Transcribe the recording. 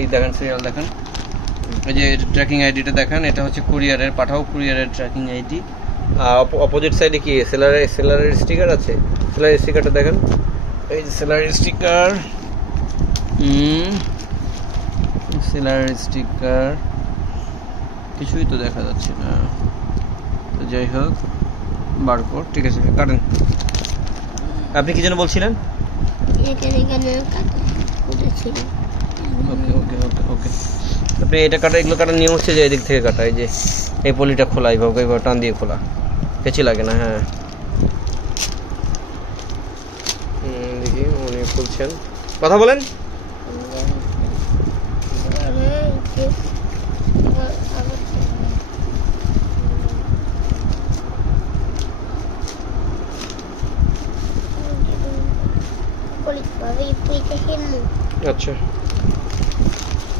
এই দেখেন সিরিয়াল দেখেন, এই যে ট্র্যাকিং আইডিটা দেখেন, এটা হচ্ছে কুরিয়ারের, পাঠাও কুরিয়ারের ট্র্যাকিং আইডি। আর অপোজিট সাইডে কি সেলারের স্টিকার আছে, সেলারের স্টিকারটা দেখেন, এই যে সেলারের স্টিকার, সেলারের স্টিকার কিছুই তো দেখা যাচ্ছে না। তো যাই হোক, বারকোড ঠিক আছে, কাটেন। আপনি কি যেন বলছিলেন? এটা এখানে কাটা ছিল। ওকে ওকে ওকে ওকে, আপনি এটা কাটা, এগুলো কাটার নিয়ম হচ্ছে যে এদিক থেকে কাটা, এই যে এই পলিটা খোলা, এইভাবে টান দিয়ে খোলা, পেঁচি লাগে না। হ্যাঁ দেখি উনি খুলছেন, কথা বলেন। আচ্ছা